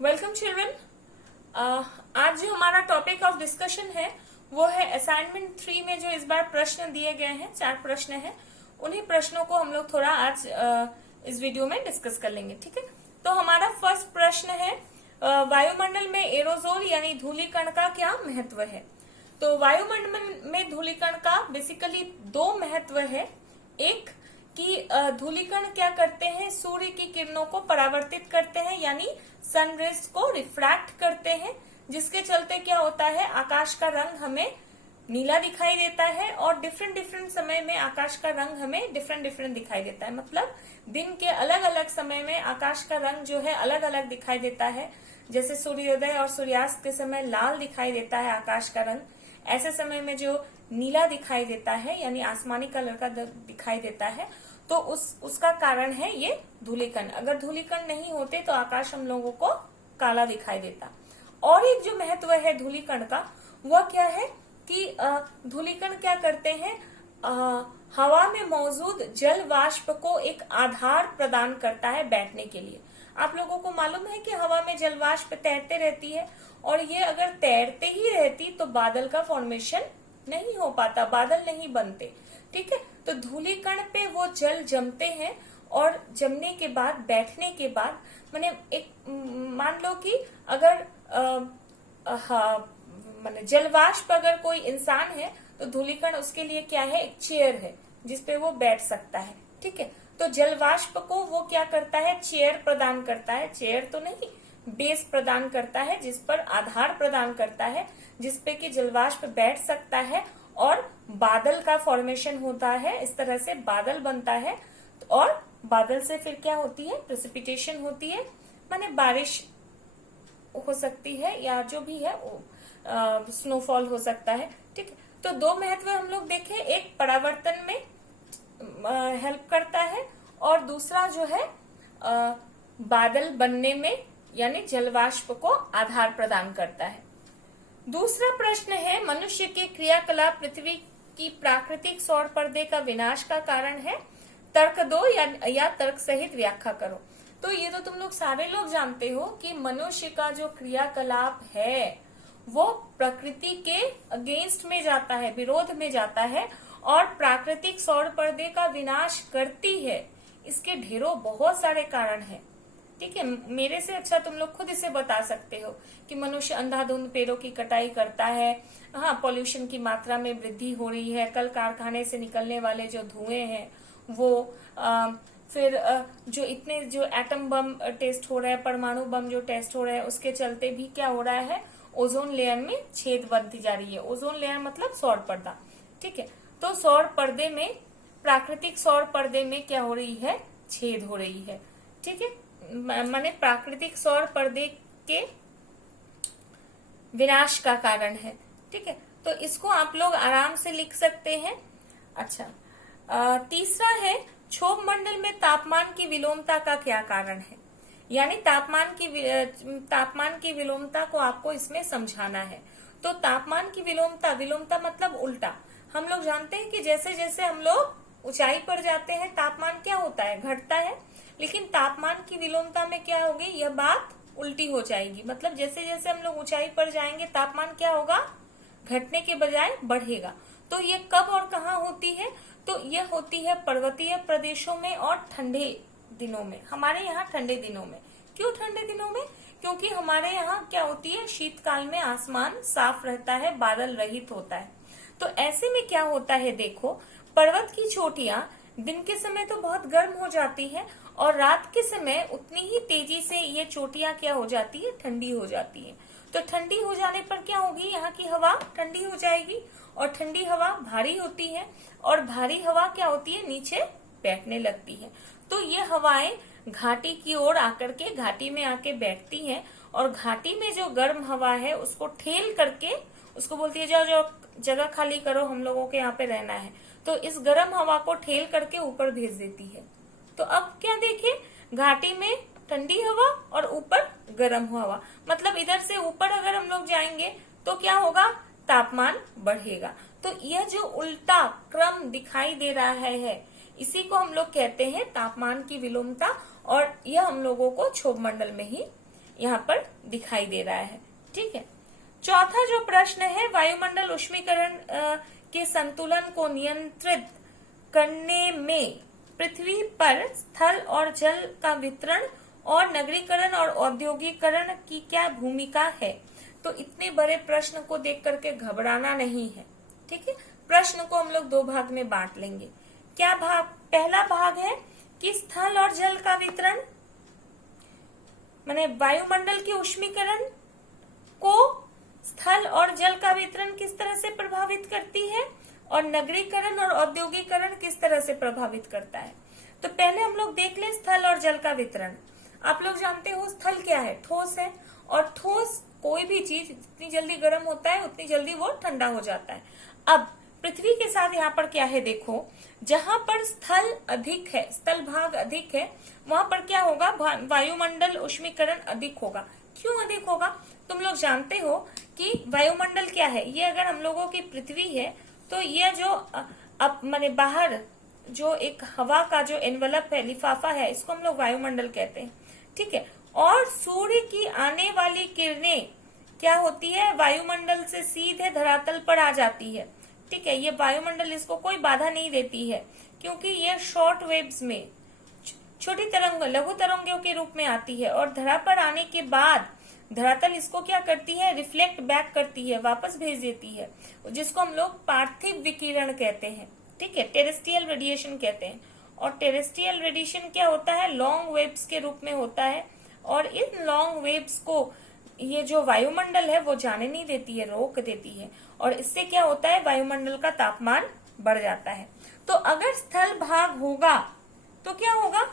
Welcome children. आज जो हमारा टॉपिक ऑफ डिस्कशन है वो है असाइनमेंट 3 में जो इस बार प्रश्न दिए गए हैं, 4 प्रश्न हैं। उन्हीं प्रश्नों को हम लोग थोड़ा आज इस वीडियो में डिस्कस कर लेंगे, ठीक है। तो हमारा फर्स्ट प्रश्न है वायुमंडल में एरोजोल यानी धूलिकण का क्या महत्व है। तो वायुमंडल में धूलिकण का बेसिकली 2 महत्व है। एक कि धूलिकण क्या करते हैं, सूर्य की किरणों को परावर्तित करते हैं यानी सनरेज को रिफ्रैक्ट करते हैं, जिसके चलते क्या होता है, आकाश का रंग हमें नीला दिखाई देता है और डिफरेंट समय में आकाश का रंग हमें डिफरेंट दिखाई देता है। मतलब दिन के अलग अलग समय में आकाश का रंग जो है अलग अलग दिखाई देता है। जैसे सूर्योदय और सूर्यास्त के समय लाल दिखाई देता है आकाश का रंग, ऐसे समय में जो नीला दिखाई देता है यानी आसमानी कलर का दिखाई देता है, तो उसका कारण है ये धूलिकण। अगर धूलिकण नहीं होते तो आकाश हम लोगों को काला दिखाई देता। और एक जो महत्व है धूलिकण का वह क्या है कि धूलिकण क्या करते हैं, हवा में मौजूद जल वाष्प को एक आधार प्रदान करता है बैठने के लिए। आप लोगों को मालूम है कि हवा में जल वाष्प तैरते रहती है और ये अगर तैरते ही रहती तो बादल का फॉर्मेशन नहीं हो पाता, बादल नहीं बनते, ठीक है। तो धूलिकण पे वो जल जमते हैं और जमने के बाद बैठने के बाद माने एक मान लो कि अगर माने जलवाष्प अगर कोई इंसान है तो धूलिकण उसके लिए क्या है, एक चेयर है जिसपे वो बैठ सकता है, ठीक है। तो जलवाष्प को वो क्या करता है, चेयर प्रदान करता है, चेयर तो नहीं बेस प्रदान करता है, जिस पर आधार प्रदान करता है, जिसपे कि जलवाष्प बैठ सकता है और बादल का फॉर्मेशन होता है। इस तरह से बादल बनता है और बादल से फिर क्या होती है, प्रेसिपिटेशन होती है, माने बारिश हो सकती है या जो भी है स्नोफॉल हो सकता है, ठीक है। तो 2 महत्व हम लोग देखें, एक परावर्तन में हेल्प करता है और दूसरा जो है बादल बनने में यानी जलवाष्प को आधार प्रदान करता है। दूसरा प्रश्न है मनुष्य के क्रियाकलाप पृथ्वी की प्राकृतिक सौर पर्दे का विनाश का कारण है। तर्क दो या तर्क सहित व्याख्या करो। तो ये तो तुम लोग सारे लोग जानते हो कि मनुष्य का जो क्रियाकलाप है वो प्रकृति के अगेंस्ट में जाता है, विरोध में जाता है और प्राकृतिक सौर पर्दे का विनाश करती है। इसके ढेरों बहुत सारे कारण हैं, ठीक है। मेरे से अच्छा तुम लोग खुद इसे बता सकते हो कि मनुष्य अंधाधुंध पेड़ों की कटाई करता है, हाँ, पॉल्यूशन की मात्रा में वृद्धि हो रही है, कल कारखाने से निकलने वाले जो धुएं हैं वो फिर जो इतने जो एटम बम टेस्ट हो रहा है, परमाणु बम जो टेस्ट हो रहा है, उसके चलते भी क्या हो रहा है, ओजोन लेयर में छेद बनती जा रही है। ओजोन लेयर मतलब सौर पर्दा, ठीक है। तो सौर पर्दे में, प्राकृतिक सौर पर्दे में क्या हो रही है, छेद हो रही है, ठीक है। माने प्राकृतिक सौर पर्दे के विनाश का कारण है, ठीक है। तो इसको आप लोग आराम से लिख सकते हैं। अच्छा, तीसरा है क्षोभ मंडल में तापमान की विलोमता का क्या कारण है, यानी तापमान की विलोमता को आपको इसमें समझाना है। तो तापमान की विलोमता मतलब उल्टा। हम लोग जानते हैं कि जैसे जैसे हम लोग ऊंचाई पर जाते हैं तापमान क्या होता है, घटता है, लेकिन तापमान की विलोमता में क्या होगी, यह बात उल्टी हो जाएगी। मतलब जैसे जैसे हम लोग ऊंचाई पर जाएंगे तापमान क्या होगा, घटने के बजाय बढ़ेगा। तो ये कब और कहाँ होती है, तो यह होती है पर्वतीय प्रदेशों में और ठंडे दिनों में। हमारे यहाँ ठंडे दिनों में, क्यों ठंडे दिनों में, क्योंकि हमारे यहाँ क्या होती है, शीतकाल में आसमान साफ रहता है, बादल रहित होता है। तो ऐसे में क्या होता है, देखो पर्वत की चोटियां दिन के समय तो बहुत गर्म हो जाती है और रात के समय उतनी ही तेजी से ये चोटियां क्या हो जाती है, ठंडी हो जाती है। तो ठंडी हो जाने पर क्या होगी, यहाँ की हवा ठंडी हो जाएगी और ठंडी हवा भारी होती है और भारी हवा क्या होती है, नीचे बैठने लगती है। तो ये हवाएं घाटी की ओर आकर के घाटी में आके बैठती हैं और घाटी में जो गर्म हवा है उसको ठेल करके उसको बोलती है जाओ जाओ जगह खाली करो, हम लोगों के यहाँ पे रहना है। तो इस गर्म हवा को ठेल करके ऊपर भेज देती है। तो अब क्या देखें, घाटी में ठंडी हवा और ऊपर गर्म हवा, मतलब इधर से ऊपर अगर हम लोग जाएंगे तो क्या होगा, तापमान बढ़ेगा। तो यह जो उल्टा क्रम दिखाई दे रहा है इसी को हम लोग कहते हैं तापमान की विलोमता और यह हम लोगों को क्षोभ मंडल में ही यहाँ पर दिखाई दे रहा है। ठीक है, चौथा जो प्रश्न है, वायुमंडल उष्मीकरण के संतुलन को नियंत्रित करने में पृथ्वी पर स्थल और जल का वितरण और नगरीकरण और औद्योगिकरण की क्या भूमिका है। तो इतने बड़े प्रश्न को देख करके घबराना नहीं है। ठीक है, प्रश्न को हम लोग दो भाग में बांट लेंगे। क्या भाग? पहला भाग है कि स्थल और जल का वितरण, माने वायुमंडल की उष्मीकरण को स्थल और जल का वितरण किस तरह से प्रभावित करती है और नगरीकरण और औद्योगिकरण किस तरह से प्रभावित करता है। तो पहले हम लोग देख ले स्थल और जल का वितरण। आप लोग जानते हो स्थल क्या है? ठोस है, और ठोस कोई भी चीज जितनी जल्दी गर्म होता है उतनी जल्दी वो ठंडा हो जाता है। अब पृथ्वी के साथ यहाँ पर क्या है देखो, जहां पर स्थल अधिक है, स्थल भाग अधिक है, वहां पर क्या होगा? वायुमंडल उष्मीकरण अधिक होगा। क्यों अधिक होगा? तुम लोग जानते हो कि वायुमंडल क्या है? ये अगर हम लोगों की पृथ्वी है तो ये जो अब माने बाहर जो एक हवा का जो एनवलप है, लिफाफा है, इसको हम लोग वायुमंडल कहते हैं। ठीक है, और सूर्य की आने वाली किरणें क्या होती है? वायुमंडल से सीधे धरातल पर आ जाती है। ठीक है, ये वायुमंडल इसको कोई बाधा नहीं देती है, क्योंकि ये शॉर्ट वेव्स में छोटी तरंग, लघु तरंगों के रूप में आती है, और धरा पर आने के बाद धरातल इसको क्या करती है? रिफ्लेक्ट बैक करती है, वापस भेज देती है, जिसको हम लोग पार्थिव विकिरण कहते हैं। ठीक है, टेरेस्ट्रियल रेडिएशन कहते हैं। और टेरेस्ट्रियल रेडिएशन क्या होता है? लॉन्ग वेव्स के रूप में होता है, और इन लॉन्ग वेव्स को ये जो वायुमंडल है वो जाने नहीं देती है, रोक देती है, और इससे क्या होता है? वायुमंडल का तापमान बढ़ जाता है। तो अगर स्थल भाग होगा तो क्या होगा?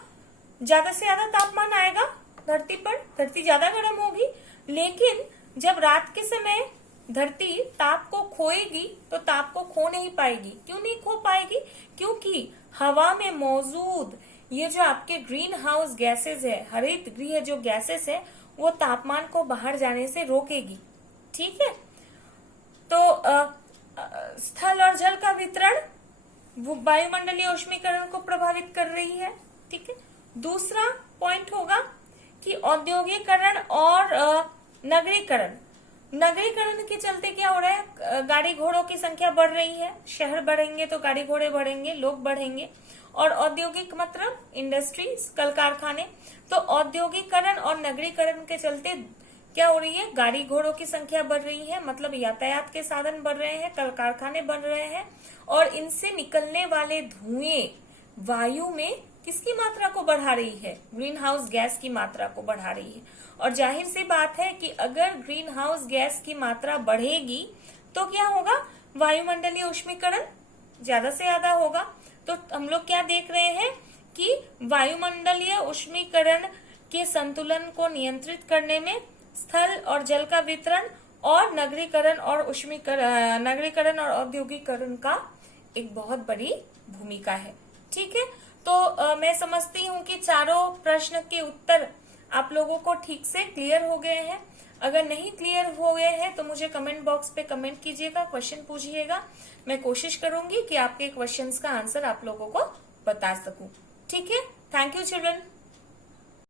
ज्यादा से ज्यादा तापमान आएगा धरती पर, धरती ज्यादा गर्म होगी। लेकिन जब रात के समय धरती ताप को खोएगी तो ताप को खो नहीं पाएगी। क्यों नहीं खो पाएगी? क्योंकि हवा में मौजूद ये जो आपके ग्रीन हाउस गैसेस है, हरित गृह जो गैसेस है, वो तापमान को बाहर जाने से रोकेगी। ठीक है, तो स्थल और जल का वितरण वायुमंडलीय उष्मीकरण को प्रभावित कर रही है। ठीक है, दूसरा पॉइंट होगा कि औद्योगिकरण और नगरीकरण। नगरीकरण के चलते क्या हो रहा है? गाड़ी घोड़ों की संख्या बढ़ रही है, शहर बढ़ेंगे तो गाड़ी घोड़े बढ़ेंगे, लोग बढ़ेंगे। और औद्योगिक मतलब इंडस्ट्रीज, कल कारखाने। तो औद्योगिकरण और नगरीकरण के चलते क्या हो रही है? गाड़ी घोड़ों की संख्या बढ़ रही है, मतलब यातायात के साधन बढ़ रहे हैं, कल कारखाने बन रहे हैं, और इनसे निकलने वाले धुएं वायु में किसकी मात्रा को बढ़ा रही है? ग्रीन हाउस गैस की मात्रा को बढ़ा रही है। और जाहिर सी बात है कि अगर ग्रीन हाउस गैस की मात्रा बढ़ेगी तो क्या होगा? वायुमंडलीय उष्मीकरण ज्यादा से ज्यादा होगा। तो हम लोग क्या देख रहे हैं कि वायुमंडलीय उष्मीकरण के संतुलन को नियंत्रित करने में स्थल और जल का वितरण और नगरीकरण और औद्योगिकरण का एक बहुत बड़ी भूमिका है। ठीक है, तो मैं समझती हूँ कि चारों प्रश्न के उत्तर आप लोगों को ठीक से क्लियर हो गए हैं। अगर नहीं क्लियर हो गए हैं तो मुझे कमेंट बॉक्स पे कमेंट कीजिएगा, क्वेश्चन पूछिएगा। मैं कोशिश करूंगी कि आपके क्वेश्चंस का आंसर आप लोगों को बता सकूं। ठीक है, थैंक यू चिल्ड्रन।